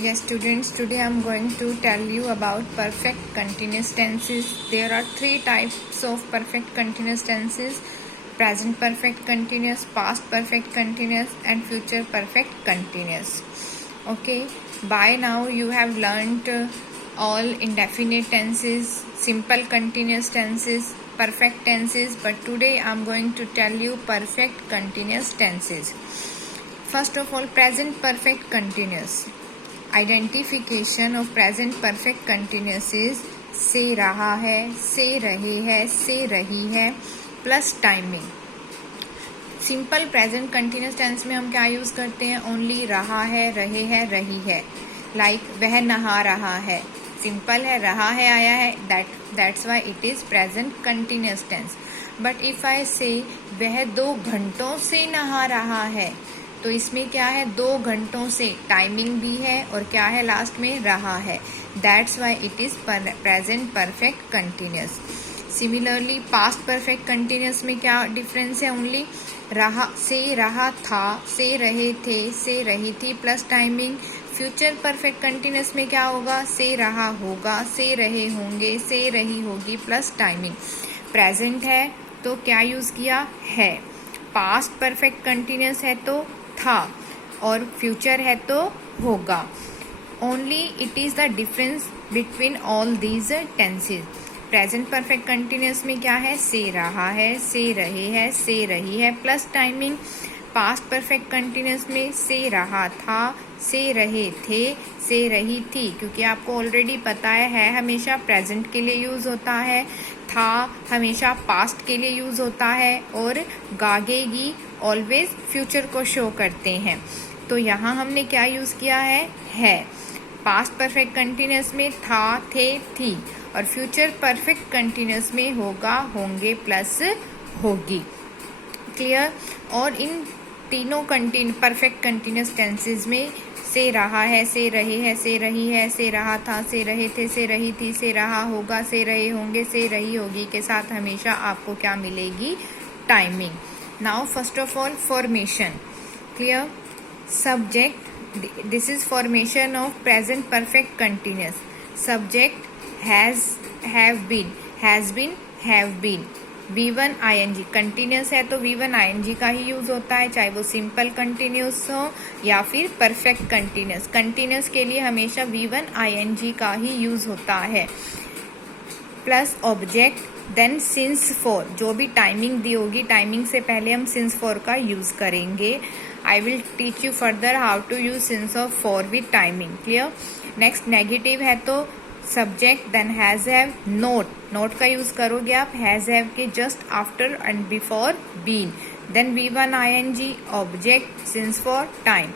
Yes, students, today I am going to tell you about perfect continuous tenses. There are three types of perfect continuous tenses: present perfect continuous, past perfect continuous, and future perfect continuous. Okay, by now you have learnt all indefinite tenses, simple continuous tenses, perfect tenses, but today I am going to tell you perfect continuous tenses. First of all, present perfect continuous. Identification of present perfect continuous is से रहा है, से रहे है, से रही है plus timing. Simple present continuous tense में हम क्या यूज करते हैं? ओनली रहा है, रहे है, रही है. लाइक वह नहा रहा है, सिंपल है, रहा है आया है, that's why it is present continuous tense. But if I say वह 2 घंटों से नहा रहा है, तो इसमें क्या है? 2 घंटों से, टाइमिंग भी है और क्या है लास्ट में? रहा है. That's why it is present perfect continuous. Similarly past perfect continuous में क्या डिफरेंस है? ओनली रहा, से रहा था, से रहे थे, से रही थी plus timing. Future perfect continuous में क्या होगा? से रहा होगा, से रहे होंगे, से रही होगी प्लस टाइमिंग. प्रेजेंट है तो क्या यूज किया? है. पास्ट परफेक्ट कंटिन्यूस है तो था, और फ्यूचर है तो होगा. Only it is the difference between all these tenses. Present perfect continuous में क्या है? से रहा है, से रहे है, से रही है plus timing. Past perfect continuous में से रहा था, से रहे थे, से रही थी. क्योंकि आपको ऑलरेडी पता है हमेशा प्रेजेंट के लिए यूज होता है, था हमेशा पास्ट के लिए यूज होता है, और गागेगी ऑलवेज फ्यूचर को शो करते हैं. तो यहाँ हमने क्या यूज किया है. पास्ट परफेक्ट कंटिन्यूस में था, थे, थी, और फ्यूचर परफेक्ट कंटिन्यूस में होगा, होंगे प्लस होगी. क्लियर? और इन तीनों परफेक्ट कंटिन्यूस टेंसेज में से रहा है, से रहे है, से रही है, से रहा था, से रहे थे, से रही थी, से रहा होगा, से रहे होंगे, से रही होगी के साथ हमेशा आपको क्या मिलेगी? Timing. Now first of all formation. Clear? Subject, this is formation of present perfect continuous. Subject has, have been, has been, have been. V1 ING continuous है तो V1 ING का ही यूज होता है, चाहे वो सिंपल कंटिन्यूस हो या फिर परफेक्ट कंटिन्यूस. कंटिन्यूस के लिए हमेशा V1 ING का ही यूज होता है. Plus object, then since for. जो भी टाइमिंग दी होगी, टाइमिंग से पहले हम सिंस फॉर का यूज करेंगे. I will teach you further how to use since of for with timing. Clear? Next negative है तो subject, then has, have, not. Not का यूज करोगे आप हैज, हैव के just after and before been. Then V1 ING object, since for, time.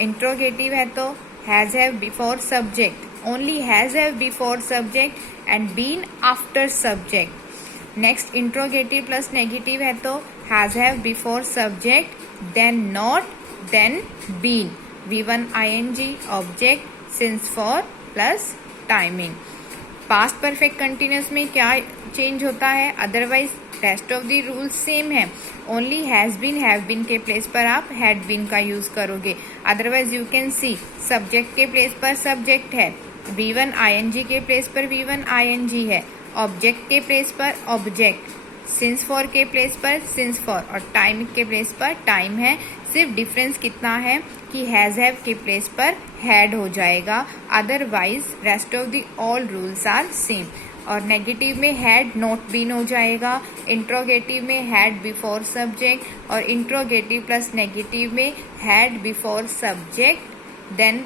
Interrogative है तो has, have before subject, only has, have before subject and been after subject. Next interrogative plus negative है तो has, have before subject, then not, then been. V1 ING object, since for plus timing. Past perfect continuous में क्या change होता है? Otherwise rest of the rules same है. Only has been, have been के place पर आप had been का use करोगे. Otherwise you can see subject के प्लेस पर सब्जेक्ट है, V1 ING के प्लेस पर V1 ING है, ऑब्जेक्ट के प्लेस पर ऑब्जेक्ट, सिंस फॉर के प्लेस पर सिंस फॉर, और टाइम के प्लेस पर टाइम है. सिर्फ डिफरेंस कितना है कि हैज, हैव के प्लेस पर हैड हो जाएगा. Otherwise rest of the all rules are same. और नेगेटिव में हैड नॉट बीन हो जाएगा, इंट्रोगेटिव में हैड बिफोर सब्जेक्ट, और इंट्रोगेटिव प्लस नेगेटिव में had before subject, then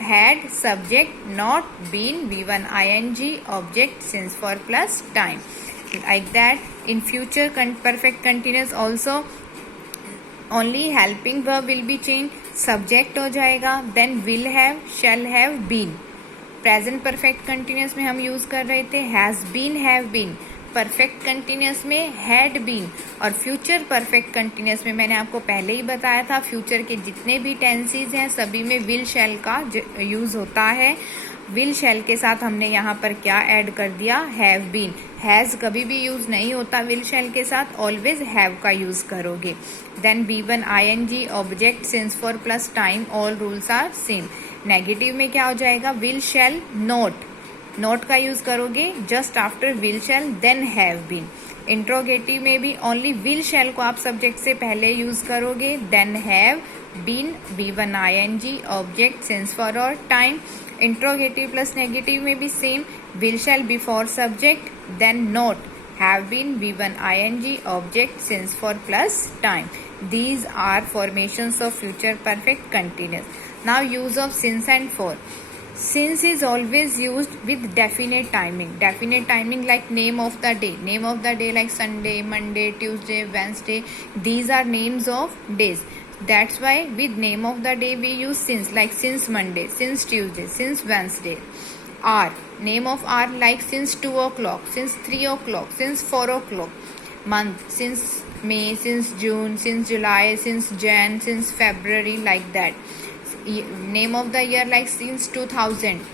had subject, not been, V1 ING object, since for plus time. Like that, in future perfect continuous also only helping verb will be changed. Subject हो जाएगा, then will have, shall have, been. Present perfect continuous में हम use कर रहे थे has been, have been. Perfect continuous में had been. और future perfect continuous में मैंने आपको पहले ही बताया था, फ्यूचर के जितने भी टेंसेज हैं सभी में विल शैल का यूज होता है. विल शैल के साथ हमने यहाँ पर क्या ऐड कर दिया? Have been. हैज कभी भी यूज नहीं होता विल शैल के साथ, ऑलवेज हैव का यूज करोगे. Then V1 ING object, since for plus time, all rules are same. Negative में क्या हो जाएगा, विल शैल नोट, नोट का यूज करोगे just after will shall then have been. Interrogative में भी ओनली विल शैल को आप सब्जेक्ट से पहले यूज करोगे, then have been V1 ing object since for और टाइम। इंट्रोगेटिव प्लस नेगेटिव में भी same, will shall before subject then not, have been V1 ing object since for plus time. These are formations of future perfect continuous. Now use of since and for. Since is always used with definite timing. Definite timing like name of the day. Name of the day like Sunday, Monday, Tuesday, Wednesday. These are names of days. That's why with name of the day we use since, like since Monday, since Tuesday, since Wednesday. Hour, name of hour like since 2 o'clock, since 3 o'clock, since 4 o'clock. Month, since May, since June, since July, since Jan, since February, like that. Name of the year like since 2000,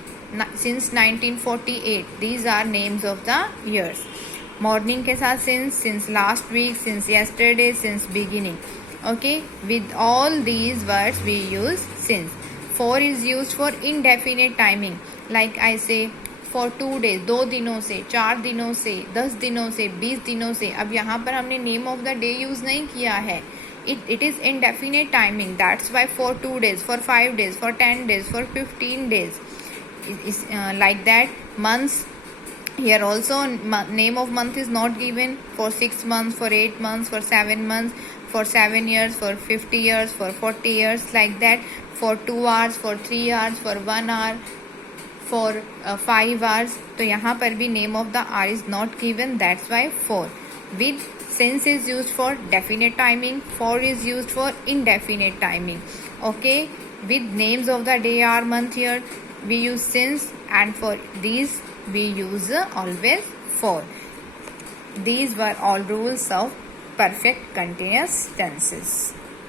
since 1948. These are names of the years. Morning के साथ since last week, since yesterday, since beginning. Okay, with all these words we use since. For is used for indefinite timing. Like I say for 2 days, 2 दिनों से, 4 दिनों से, 10 दिनों से, 20 दिनों से। अब यहाँ पर हमने name of the day use नहीं किया है, it is indefinite timing. That's why for 2 days, for 5 days, for 10 days, for 15 days, is like that. Months, here also name of month is not given. For 6 months, for 8 months, for 7 months, for 7 years, for 50 years, for 40 years, like that. For 2 hours, for 3 hours, for 1 hour, for 5 hours. तो यहाँ पर भी name of the hour is not given. That's why for. With since is used for definite timing. For is used for indefinite timing. Okay. With names of the day, hour, month, year, we use since, and for these we use always for. These were all rules of perfect continuous tenses.